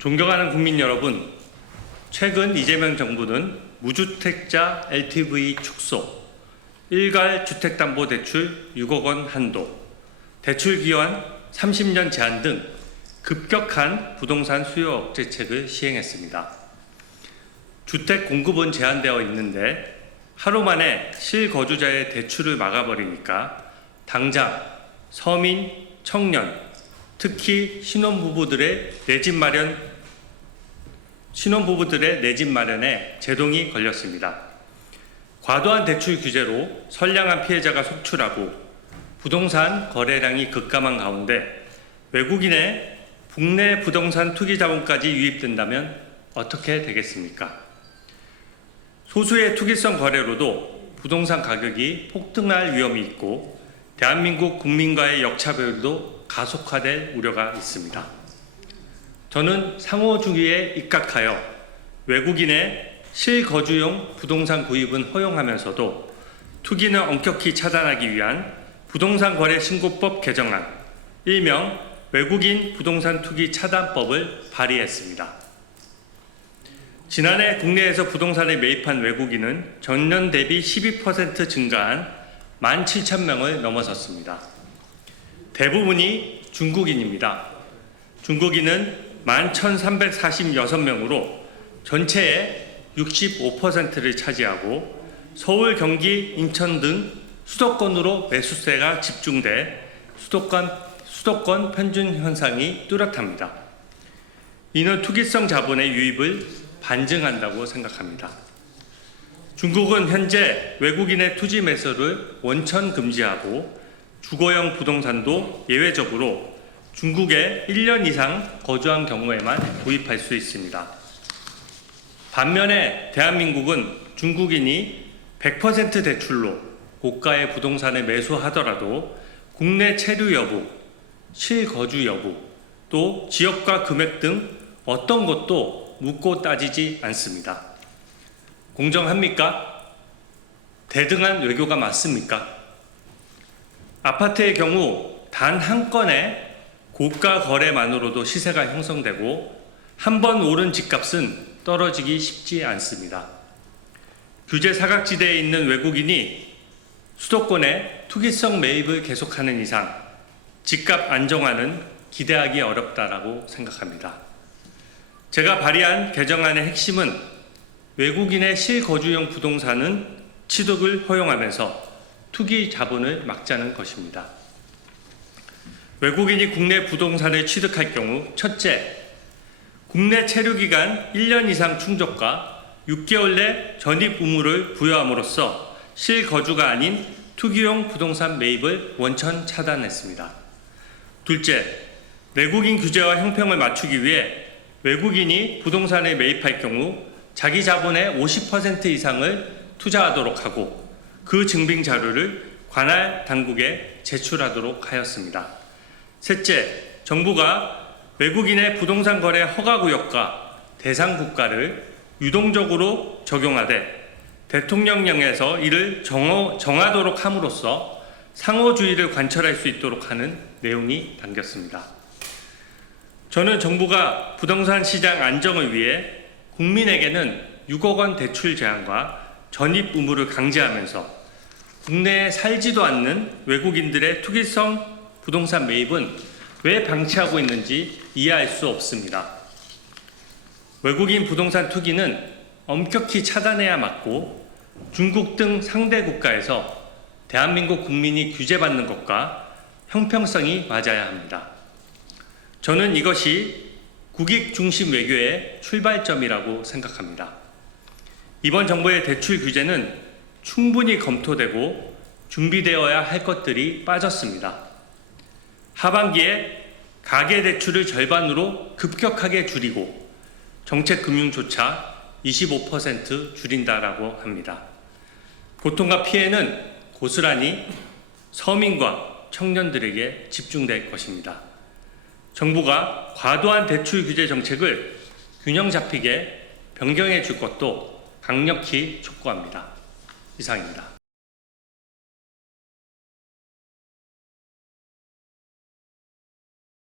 존경하는 국민 여러분, 최근 이재명 정부는 무주택자 LTV 축소, 일괄 주택담보대출 6억 원 한도, 대출 기한 30년 제한 등 급격한 부동산 수요 억제책을 시행했습니다. 주택 공급은 제한되어 있는데 하루 만에 실거주자의 대출을 막아버리니까 당장 서민, 청년, 특히 신혼부부들의 내 집 마련에 제동이 걸렸습니다. 과도한 대출 규제로 선량한 피해자가 속출하고 부동산 거래량이 급감한 가운데 외국인의 국내 부동산 투기 자본까지 유입된다면 어떻게 되겠습니까? 소수의 투기성 거래로도 부동산 가격이 폭등할 위험이 있고 대한민국 국민과의 역차별도 가속화될 우려가 있습니다. 저는 상호주의에 입각하여 외국인의 실거주용 부동산 구입은 허용하면서도 투기는 엄격히 차단하기 위한 부동산 거래 신고법 개정안, 일명 외국인 부동산 투기 차단법을 발의했습니다. 지난해 국내에서 부동산에 매입한 외국인은 전년 대비 12% 증가한 17,000명을 넘어섰습니다. 대부분이 중국인입니다. 중국인은 11,346명으로 전체의 65%를 차지하고 서울, 경기, 인천 등 수도권으로 매수세가 집중돼 수도권 편중 현상이 뚜렷합니다. 이는 투기성 자본의 유입을 반증한다고 생각합니다. 중국은 현재 외국인의 투지 매수를 원천 금지하고 주거용 부동산도 예외적으로 중국에 1년 이상 거주한 경우에만 구입할 수 있습니다. 반면에 대한민국은 중국인이 100% 대출로 고가의 부동산을 매수하더라도 국내 체류 여부, 실거주 여부, 또 지역과 금액 등 어떤 것도 묻고 따지지 않습니다. 공정합니까? 대등한 외교가 맞습니까? 아파트의 경우 단 한 건의 고가 거래만으로도 시세가 형성되고 한 번 오른 집값은 떨어지기 쉽지 않습니다. 규제 사각지대에 있는 외국인이 수도권에 투기성 매입을 계속하는 이상 집값 안정화는 기대하기 어렵다라고 생각합니다. 제가 발의한 개정안의 핵심은 외국인의 실거주용 부동산은 취득을 허용하면서 투기 자본을 막자는 것입니다. 외국인이 국내 부동산을 취득할 경우 첫째, 국내 체류기간 1년 이상 충족과 6개월 내 전입 의무를 부여함으로써 실거주가 아닌 투기용 부동산 매입을 원천 차단했습니다. 둘째, 내국인 규제와 형평을 맞추기 위해 외국인이 부동산에 매입할 경우 자기 자본의 50% 이상을 투자하도록 하고 그 증빙 자료를 관할 당국에 제출하도록 하였습니다. 셋째, 정부가 외국인의 부동산 거래 허가구역과 대상 국가를 유동적으로 적용하되 대통령령에서 이를 정하도록 함으로써 상호주의를 관철할 수 있도록 하는 내용이 담겼습니다. 저는 정부가 부동산 시장 안정을 위해 국민에게는 6억 원 대출 제한과 전입 의무를 강제하면서 국내에 살지도 않는 외국인들의 투기성 부동산 매입은 왜 방치하고 있는지 이해할 수 없습니다. 외국인 부동산 투기는 엄격히 차단해야 맞고 중국 등 상대 국가에서 대한민국 국민이 규제받는 것과 형평성이 맞아야 합니다. 저는 이것이 국익 중심 외교의 출발점이라고 생각합니다. 이번 정부의 대출 규제는 충분히 검토되고 준비되어야 할 것들이 빠졌습니다. 하반기에 가계대출을 절반으로 급격하게 줄이고 정책금융조차 25% 줄인다라고 합니다. 고통과 피해는 고스란히 서민과 청년들에게 집중될 것입니다. 정부가 과도한 대출 규제 정책을 균형 잡히게 변경해 줄 것도 강력히 촉구합니다. 이상입니다.